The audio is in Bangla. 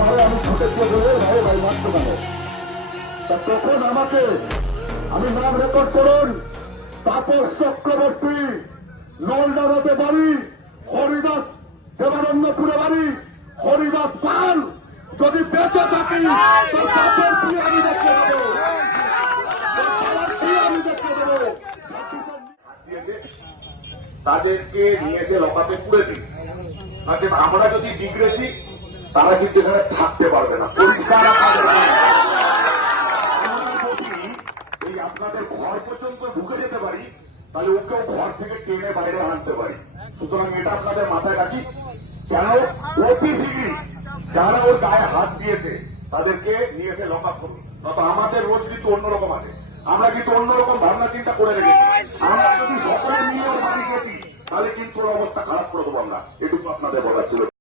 মারে আমি ছুটে গিয়ে বলে ভাই ভাই মারতো কেন? তা তখন আমাকে, আমি নাম রেকর্ড করুন, তাপস চক্রবর্তী, নলডাঙ্গাতে বাড়ি, হরিদাস দেবানন্দপুরে বাড়ি, হরিদাস পাল, যদি বেঁচে থাকি তো তাপস দিয়ে আমি দেখতে দেবো, আমি দেখতে দেবো। তাদেরকে নিয়ে এসে লকাপে পুড়ে দিই। আচ্ছা, আমরা যদি বিগড়েছি তারা কিন্তু এখানে থাকতে পারবে না, পরিষ্কার এই আপনাদের ঘর পর্যন্ত ঢুকে যেতে পারি, তাহলে ওকেও ঘর থেকে টেনে বাইরে আনতে পারি। সুতরাং এটা আপনাদের মাথায় রাখি, যেন অতি শীঘ্রই যারা ওর গায়ে হাত দিয়েছে তাদেরকে নিয়ে এসে লকআপ করুন। নয়তো আমাদের রোজ কিন্তু অন্যরকম আছে, আমরা কিন্তু অন্যরকম ভাবনা চিন্তা করে রেখেছি। আমরা যদি সকলে নিয়ে ওর বাড়ি গেছি তাহলে কিন্তু ওর অবস্থা খারাপ করে দেবো আমরা। এটুকু আপনাদের বলার ছিল।